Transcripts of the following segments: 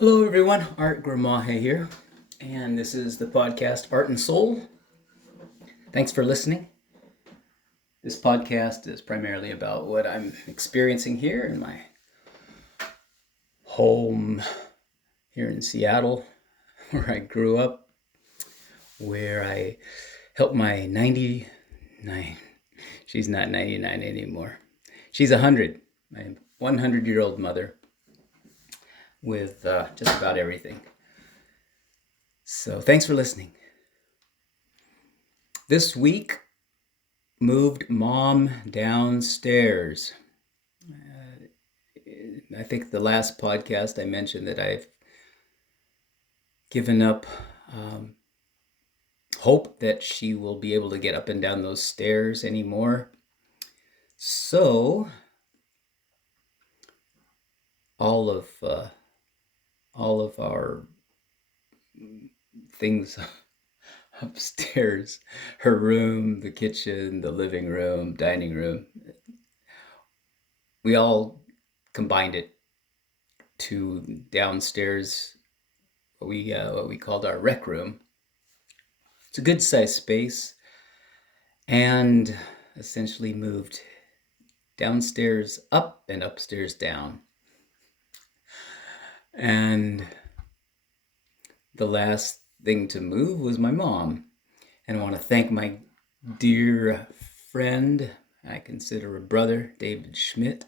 Hello, everyone. Art Gramaje here, and this is the podcast Art and Soul. Thanks for listening. This podcast is primarily about what I'm experiencing here in my home here in Seattle, where I grew up, where I helped my 99, she's not 99 anymore, she's 100, my 100-year-old mother, with just about everything. So thanks for listening. This week, moved mom downstairs. I think the last podcast I mentioned that I've given up hope that she will be able to get up and down those stairs anymore. So all of our things upstairs, her room, the kitchen, the living room, dining room, we all combined it to downstairs, what we called our rec room. It's a good sized space, and essentially moved downstairs up and upstairs down. And the last thing to move was my mom. And I want to thank my dear friend, I consider a brother, David Schmidt,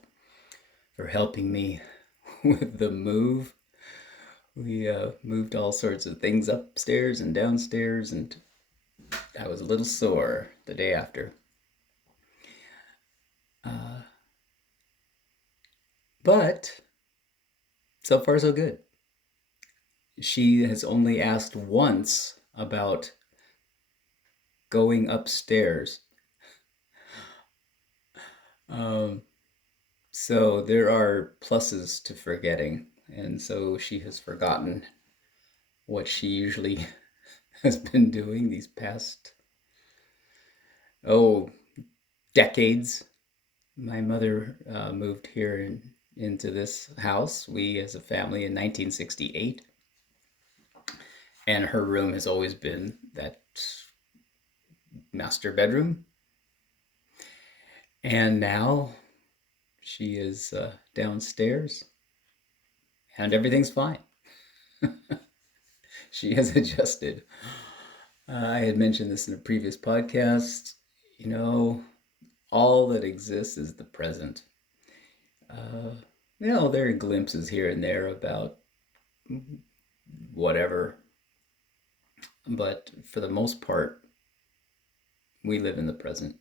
for helping me with the move. We moved all sorts of things upstairs and downstairs, and I was a little sore the day after. But so far, so good. She has only asked once about going upstairs. So there are pluses to forgetting. And so she has forgotten what she usually has been doing these past, decades. My mother moved here into this house, we as a family, in 1968. And her room has always been that master bedroom. And now she is downstairs and everything's fine. She has adjusted. I had mentioned this in a previous podcast. All that exists is the present. There are glimpses here and there about whatever, but for the most part, we live in the present.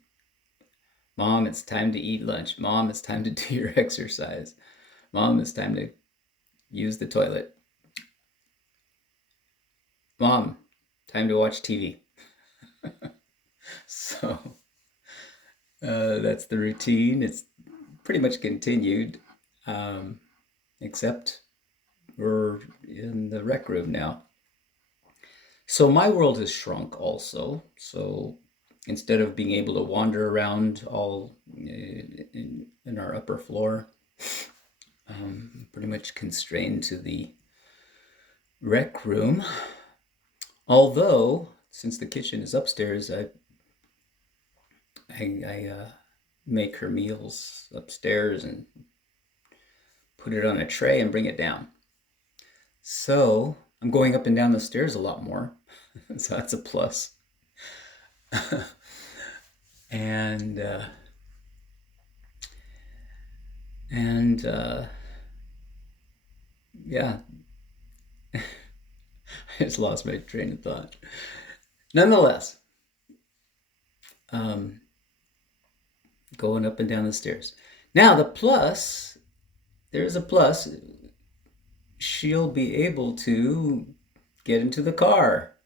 Mom, it's time to eat lunch. Mom, it's time to do your exercise. Mom, it's time to use the toilet. Mom, time to watch TV. So that's the routine. It's pretty much continued, except we're in the rec room now. So my world has shrunk also. So instead of being able to wander around all in our upper floor, pretty much constrained to the rec room. Although, since the kitchen is upstairs, I make her meals upstairs and put it on a tray and bring it down. So I'm going up and down the stairs a lot more. So that's a plus. and yeah, I just lost my train of thought. Nonetheless, going up and down the stairs. Now there's a plus. She'll be able to get into the car.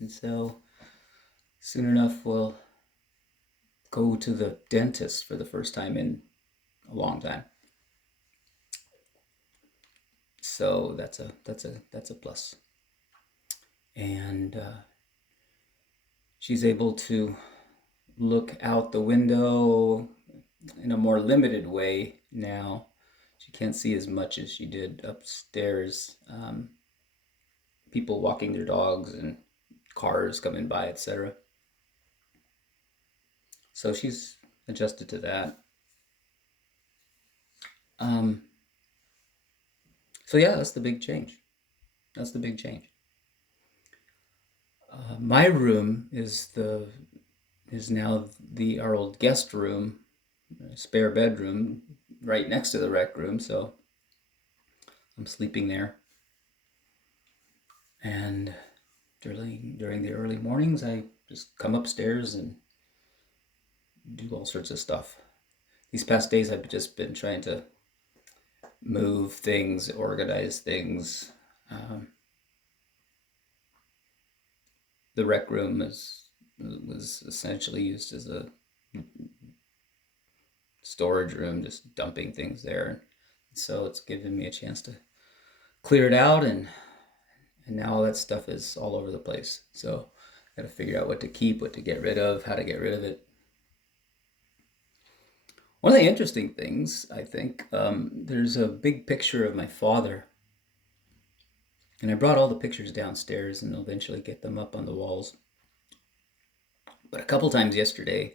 And so soon enough, we'll go to the dentist for the first time in a long time. So that's a plus. And she's able to look out the window in a more limited way now. She can't see as much as she did upstairs. People walking their dogs and cars coming by, etc. So she's adjusted to that. Um, so yeah, that's the big change. That's the big change. My room is now the our old guest room, spare bedroom, right next to the rec room. So I'm sleeping there, and during the early mornings, I just come upstairs and do all sorts of stuff. These past days, I've just been trying to move things, organize things. Um, the rec room was essentially used as a storage room, just dumping things there. So it's given me a chance to clear it out, and now all that stuff is all over the place. So I got to figure out what to keep, what to get rid of, how to get rid of it. One of the interesting things, I think, there's a big picture of my father, and I brought all the pictures downstairs, and I'll eventually get them up on the walls. But a couple times yesterday,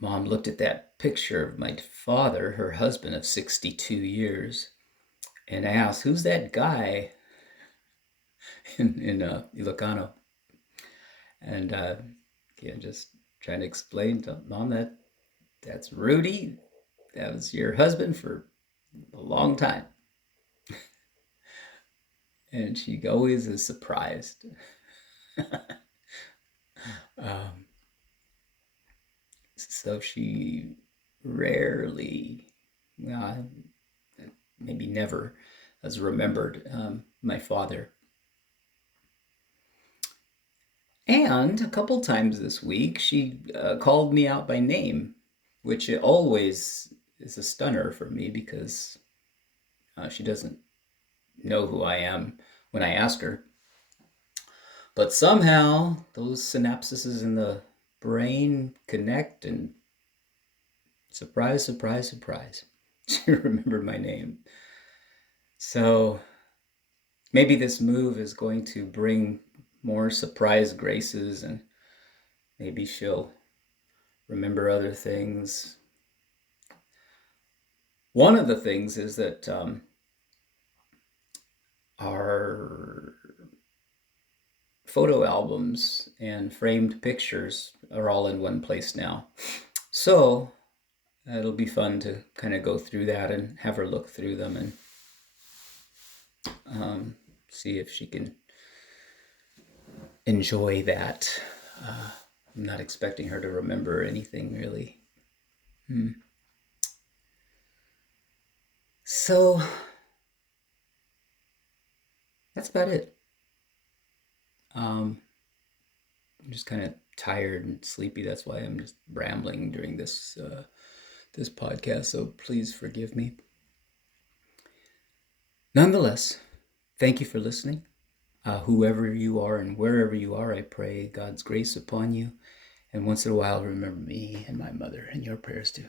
Mom looked at that picture of my father, her husband of 62 years, and asked, "Who's that guy in Ilocano?" And just trying to explain to Mom that's Rudy. That was your husband for a long time. And she always is surprised. um, so she rarely, well, maybe never, has remembered my father. And a couple times this week, she called me out by name, which always is a stunner for me because she doesn't know who I am when I ask her. But somehow those synapses in the brain connect, and surprise, surprise, surprise, she remembered my name. So maybe this move is going to bring more surprise graces, and maybe she'll remember other things. One of the things is that our photo albums and framed pictures are all in one place now. So it'll be fun to kind of go through that and have her look through them and see if she can enjoy that. I'm not expecting her to remember anything really. So that's about it. I'm just kind of tired and sleepy. That's why I'm just rambling during this podcast. So please forgive me. Nonetheless, thank you for listening. Whoever you are and wherever you are, I pray God's grace upon you. And once in a while, remember me and my mother in your prayers too.